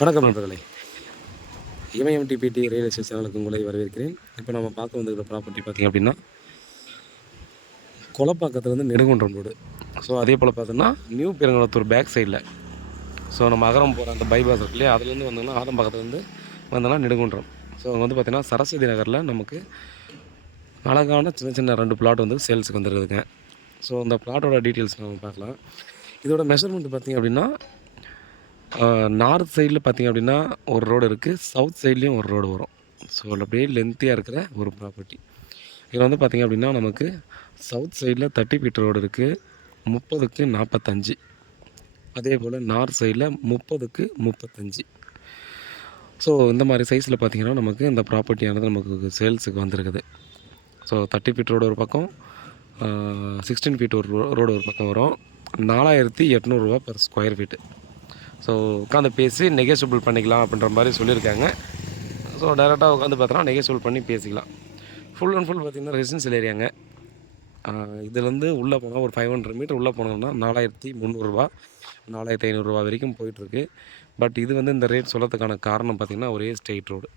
வணக்கம் நண்பர்களே. இமயம் DBT real estate சேனலுக்கு உங்களை வரவேற்கிறேன். இப்போ நம்ம பார்க்க வந்திருக்கிற ப்ராப்பர்ட்டி பார்த்திங்க அப்படின்னா கொலப்பாக்கத்துலேருந்து நெடுங்குன்றம் ரோடு ஸோ அதே போல் பார்த்தோன்னா நியூ பெருங்குளத்தூர் பேக் சைடில் ஸோ நம்ம அகரம் போகிற அந்த பைபாஸ் இருக்கு இல்லையா? அதுலேருந்து வந்தோம்னா ஆதம்பாக்கத்துலேருந்து வந்தோம்னா நெடுங்குன்றம். ஸோ அங்கே வந்து பார்த்திங்கன்னா சரஸ்வதி நகரில் நமக்கு அழகான சின்ன சின்ன ரெண்டு பிளாட் வந்து சேல்ஸுக்கு வந்துருக்குதுங்க. ஸோ அந்த பிளாட்டோட டீட்டெயில்ஸ் நம்ம பார்க்கலாம். இதோட மெஷர்மெண்ட் பார்த்திங்க அப்படின்னா நார்த் சைடில் பார்த்திங்க அப்படின்னா ஒரு ரோடு இருக்குது சவுத் சைட்லேயும் ஒரு ரோடு வரும். ஸோ அப்படியே லென்த்தியாக இருக்கிற ஒரு ப்ராப்பர்ட்டி இதில் வந்து பார்த்திங்க அப்படின்னா நமக்கு சவுத் சைடில் தேர்ட்டி ஃபீட் ரோடு இருக்குது முப்பதுக்கு நாற்பத்தஞ்சு அதே போல் நார்த் சைடில் முப்பதுக்கு முப்பத்தஞ்சு. ஸோ இந்த மாதிரி சைஸில் பார்த்திங்கன்னா நமக்கு இந்த ப்ராப்பர்ட்டியானது நமக்கு சேல்ஸுக்கு வந்திருக்குது. ஸோ தேர்ட்டி ஃபீட் ரோடு ஒரு பக்கம் சிக்ஸ்டீன் ஃபீட் ஒரு ரோடு ஒரு பக்கம் வரும். நாலாயிரத்தி எட்நூறுரூவா பர் ஸ்கொயர் ஃபீட்டு ஸோ உட்காந்து பேசி நெகோசியபிள் பண்ணிக்கலாம் அப்படின்ற மாதிரி சொல்லியிருக்காங்க. ஸோ டேரெக்டாக உட்காந்து பார்த்தோன்னா நெகோசியபிள் பண்ணி பேசிக்கலாம். ஃபுல் அண்ட் ஃபுல் பார்த்திங்கன்னா ரெசிடென்சியல் ஏரியாங்க இதுலேருந்து உள்ளே போனால் ஒரு ஃபைவ் ஹண்ட்ரட் மீட்டர் உள்ளே போனோம்னா நாலாயிரத்தி முந்நூறுரூவா நாலாயிரத்தி ஐநூறுரூவா வரைக்கும் போயிட்டுருக்கு. பட் இது வந்து இந்த ரேட் சொல்லத்துக்கான காரணம் பார்த்திங்கன்னா ஒரே ஸ்டேட் ரோடு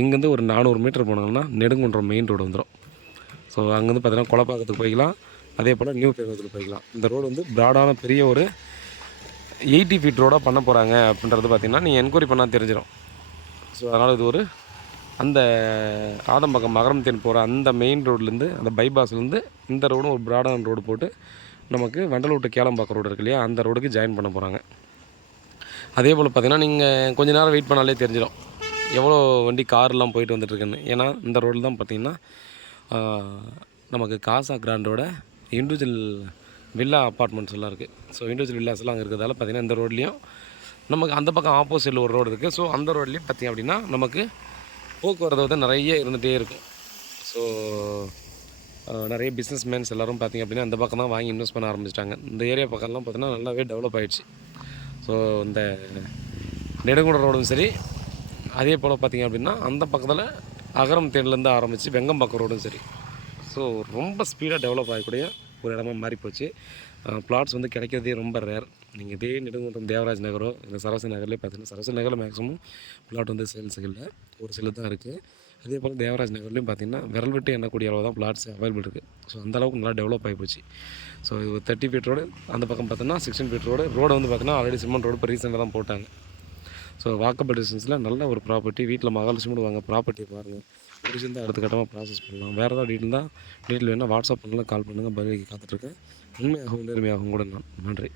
இங்கேருந்து ஒரு நானூறு மீட்டர் போனோம்னா நெடுங்குன்றம் மெயின் ரோடு வந்துடும் ஸோ அங்கேருந்து பார்த்திங்கன்னா கொலப்பாக்கத்துக்கு போய்க்கலாம். அதே போல் நியூ பேரத்தில் போய்க்கலாம். இந்த ரோடு வந்து ப்ராடான பெரிய ஒரு எயிட்டி ஃபீட் ரோடாக பண்ண போகிறாங்க அப்படின்றது பார்த்திங்கன்னா நீங்கள் என்கொயரி பண்ணால் தெரிஞ்சிடும் ஸோ அதனால் இது ஒரு அந்த ஆதம்பக்கம் மகரம்தேன் போகிற அந்த மெயின் ரோட்லேருந்து அந்த பைபாஸ்லேருந்து இந்த ரோடும் ஒரு பிராடான ரோடு போட்டு நமக்கு வண்டலூட்டு கேளம்பாக்கம் ரோடு இருக்கு இல்லையா? அந்த ரோடுக்கு ஜாயின் பண்ண போகிறாங்க அதே போல் பார்த்திங்கன்னா நீங்கள் கொஞ்ச நேரம் வெயிட் பண்ணாலே தெரிஞ்சிடும் எவ்வளோ வண்டி கார்லாம் போயிட்டு வந்துட்டுருக்குன்னு ஏன்னா இந்த ரோடு தான் பார்த்திங்கன்னா நமக்கு காசா கிராண்டோட இண்டிவிஜுவல் வில்லா அப்பார்ட்மெண்ட்ஸ் எல்லாம் இருக்குது ஸோ இண்டிவிஜுவல் வில்லாஸ் எல்லாம் அங்கே இருக்கிறதால பார்த்திங்கன்னா இந்த ரோட்லேயும் நமக்கு அந்த பக்கம் ஆப்போசிட்டில் ஒரு ரோடு இருக்குது ஸோ அந்த ரோட்லேயும் பார்த்திங்க அப்படின்னா நமக்கு போக்குவரத்து வந்து நிறைய இருந்துகிட்டே இருக்கும். ஸோ நிறைய பிஸ்னஸ் மேன்ஸ் எல்லோரும் பார்த்திங்க அப்படின்னா அந்த பக்கம் தான் வாங்கி இன்வெஸ்ட் பண்ண ஆரம்பிச்சிட்டாங்க. இந்த ஏரியா பக்கம்லாம் பார்த்தீங்கன்னா நல்லாவே டெவலப் ஆகிடுச்சு ஸோ இந்த நெடுங்குட ரோடும் சரி அதே போல் பார்த்திங்க அப்படின்னா அந்த பக்கத்தில் அகரம் தேன்லேருந்து ஆரம்பித்து வெங்கம்பாக்கம் ரோடும் சரி. ஸோ ரொம்ப ஸ்பீடாக டெவலப் ஆகக்கூடிய ஒரு இடமா மாறி போச்சு பிளாட்ஸ் வந்து கிடைக்கிறதே ரொம்ப ரேர் நீங்கள் இதே நெடுங்குன்றம் தேவராஜ் நகரோ இந்த சரஸ்வதி நகர்லேயே பார்த்தீங்கன்னா சரஸ்வதி நகரில் மேக்ஸிமம் பிளாட் வந்து சேல்ஸ் இல்லை ஒரு சில தான் இருக்குது அதே போல் தேவராஜ் நகர்லேயும் பார்த்தீங்கன்னா விரல் விட்டு எண்ணக்கூடிய அளவு தான் பிளாட்ஸ் அவைலபிள் இருக்குது ஸோ அந்தளவுக்கு நல்லா டெவலப் ஆகி போச்சு. ஸோ இது தேர்ட்டி ஃபீட் ரோடு அந்த பக்கம் பார்த்தோன்னா சிக்ஸ்டீன் ஃபீட் ரோடு ரோடு வந்து பார்த்தீங்கன்னா ஆல்ரெடி சிமெண்ட் ரோடு இப்போ ரீசெண்டாக தான் போட்டாங்க. ஸோ வாக்கபிள் டிஸ்டன்ஸில் நல்ல ஒரு ப்ராப்பர்ட்டி வீட்டில் மகாலட்சுமி வாங்க ப்ராப்பர்ட்டியை பாருங்கள் பிடிச்சிருந்தால் அடுத்த கட்டமாக ப்ராசஸ் பண்ணலாம். வேறு ஏதாவது டீட்டெயில் தான் டீட்டெயில் வேணால் வாட்ஸ்அப் பண்ணலாம் கால் பண்ணுங்கள் பதிலுக்கு காத்துட்ருக்கேன் உண்மையாகவும் நேர்மையாகவும் கூட நான். நன்றி.